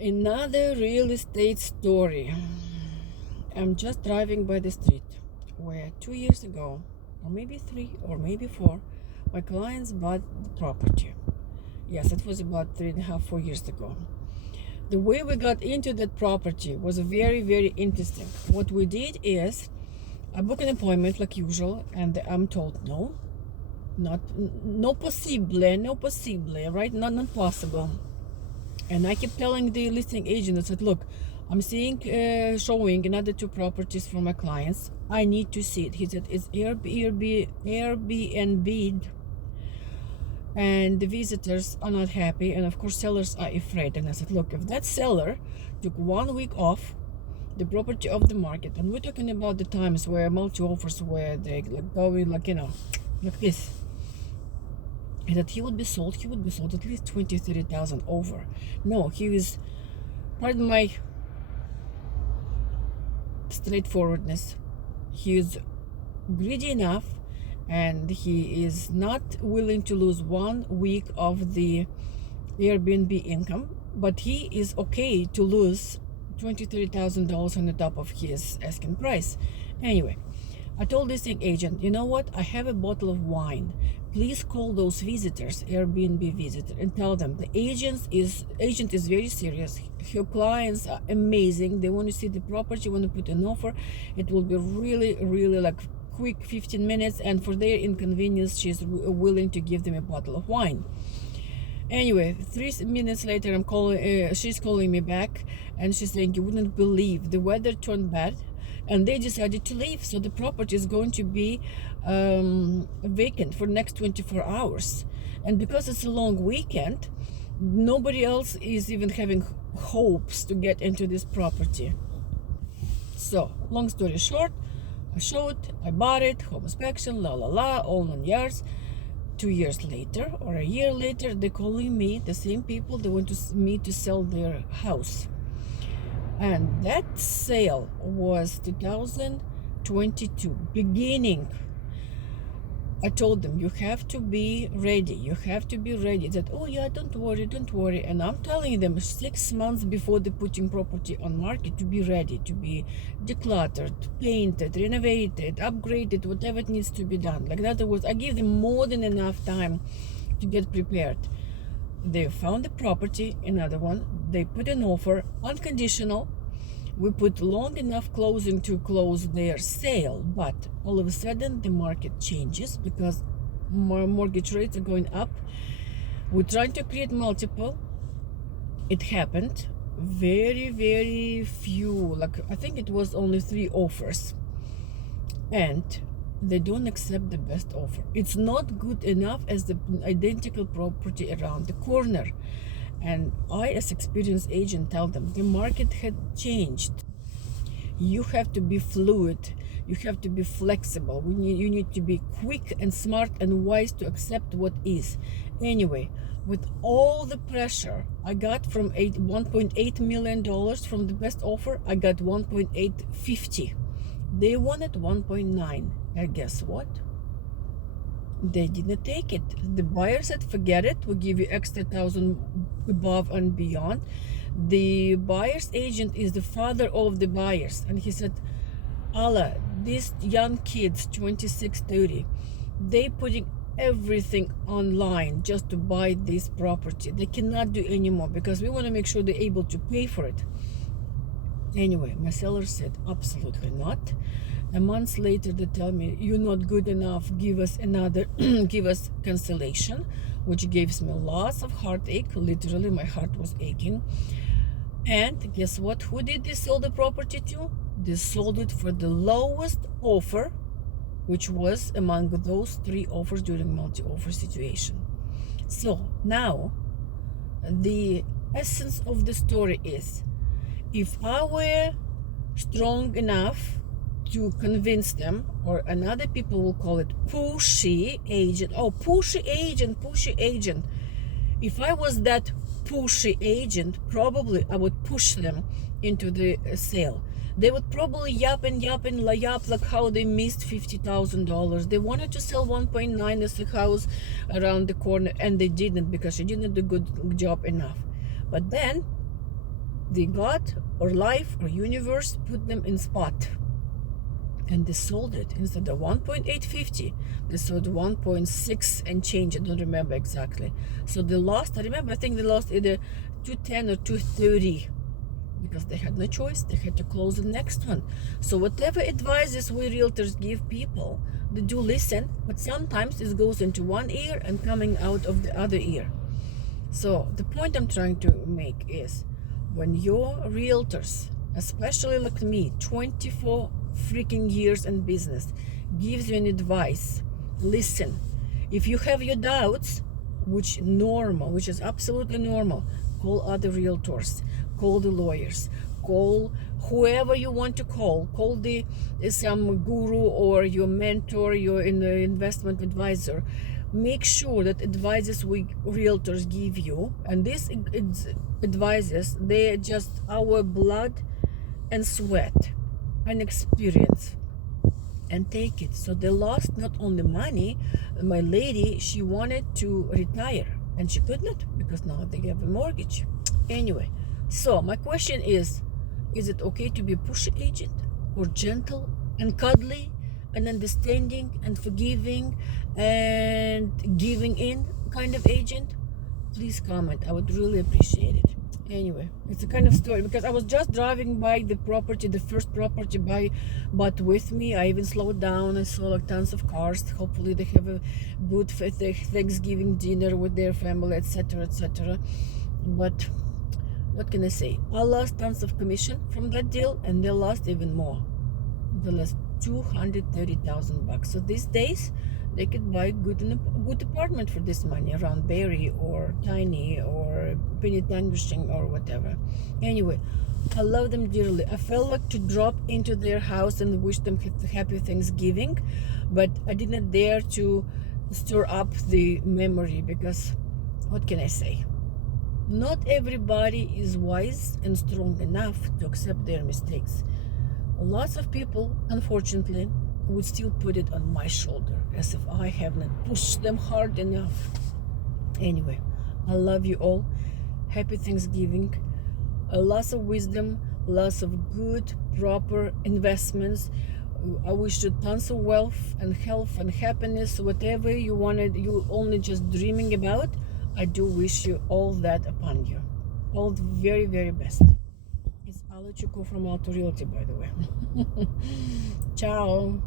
Another real estate story. I'm just driving by the street where 2 years ago, or maybe 3, or maybe 4, my clients bought the property. Yes, it was about 3.5, 4 years ago. The way we got into that property was very, very interesting. What we did is I booked an appointment like usual, and I'm told no, not no possible, right? Not possible. And I kept telling the listing agent, I said, look, I'm seeing showing another 2 properties for my clients. I need to see it. He said it's Airbnb, and the visitors are not happy, and of course sellers are afraid. And I said, look, if that seller took 1 week off the property of the market, and we're talking about the times where multi offers where they like going like like this, and that he would be sold at least 20,000-30,000 over. No, he was, pardon my straightforwardness, he is greedy enough, and he is not willing to lose 1 week of the Airbnb income, but he is okay to lose $20,000-30,000 on the top of his asking price. Anyway, I told this agent, you know what? I have a bottle of wine. Please call those visitors, Airbnb visitor, and tell them the agent is very serious. Her clients are amazing. They want to see the property, want to put an offer. It will be really, really like quick 15 minutes, and for their inconvenience, she's willing to give them a bottle of wine. Anyway, 3 minutes later, she's calling me back, and she's saying, you wouldn't believe, the weather turned bad and they decided to leave, so the property is going to be vacant for the next 24 hours. And because it's a long weekend, nobody else is even having hopes to get into this property. So long story short, I showed, I bought it, home inspection, all 9 yards. 2 years later or a year later, they're calling me, the same people, they want me to sell their house. And that sale was 2022 beginning. I told them, you have to be ready. They said, oh yeah, don't worry. And I'm telling them 6 months before the putting property on market to be ready, to be decluttered, painted, renovated, upgraded, whatever it needs to be done. Like, in other words, I give them more than enough time to get prepared. They found the property, another one. They put an offer, unconditional. We put long enough closing to close their sale, but all of a sudden the market changes because more mortgage rates are going up. We're trying to create multiple. It happened. Very, very few, like I think it was only 3 offers. And they don't accept the best offer. It's not good enough as the identical property around the corner. And I, as experienced agent, tell them the market had changed. You have to be fluid. You have to be flexible. You need to be quick and smart and wise to accept what is. Anyway, with all the pressure I got from $1.8 million from the best offer, I got 1.850. They wanted 1.9. And guess what? They didn't take it. The buyer said, forget it. We'll give you extra 1,000 above and beyond. The buyer's agent is the father of the buyers. And he said, Allah, these young kids, 26, 30, they putting everything online just to buy this property. They cannot do anymore because we want to make sure they're able to pay for it. Anyway, my seller said, absolutely not. A month later, they tell me, you're not good enough, give us another, give us cancellation, which gives me lots of heartache. Literally, my heart was aching. And guess what? Who did they sell the property to? They sold it for the lowest offer, which was among those 3 offers during multi-offer situation. So now, the essence of the story is, if I were strong enough to convince them, or another people will call it pushy agent. Oh, pushy agent. If I was that pushy agent, probably I would push them into the sale. They would probably yap like how they missed $50,000. They wanted to sell 1.9 as a house around the corner, and they didn't because she didn't do a good job enough. But then the God or life or universe put them in spot, and they sold it. Instead of 1.850, they sold 1.6 and change. I don't remember exactly. So they lost, I think they lost either 210 or 230, because they had no choice. They had to close the next one. So whatever advices we realtors give people, they do listen, but sometimes it goes into one ear and coming out of the other ear. So the point I'm trying to make is, when your realtors, especially like me, 24 freaking years in business, gives you an advice, listen. If you have your doubts, which is absolutely normal, call other realtors, call the lawyers, call whoever you want to call the some guru or your mentor, your investment advisor. Make sure that advices we realtors give you, and these advices, they're just our blood and sweat and experience, and take it. So they lost not only money. My lady, she wanted to retire and she could not, because now they have a mortgage. Anyway, so my question is it okay to be a pushy agent, or gentle and cuddly and understanding and forgiving and giving in kind of agent? Please comment. I would really appreciate it. Anyway, it's a kind of story, because I was just driving by the property, the first property but with me, I even slowed down. I saw like tons of cars. Hopefully they have a good Thanksgiving dinner with their family, etc., etc. But what can I say? I lost tons of commission from that deal, and they lost even more. They lost $230,000. So these days they could buy a good apartment for this money around Barrie or Tiny or Penetangushin or whatever. Anyway, I love them dearly. I felt like to drop into their house and wish them happy Thanksgiving, but I didn't dare to stir up the memory, because what can I say? Not everybody is wise and strong enough to accept their mistakes. Lots of people, unfortunately, would still put it on my shoulder, as if I have not pushed them hard enough. Anyway, I love you all. Happy Thanksgiving. Lots of wisdom, lots of good, proper investments. I wish you tons of wealth and health and happiness, whatever you wanted, you only just dreaming about. I do wish you all that upon you. All the very, very best. It's Ala Chuko from Auto Realty, by the way. Ciao.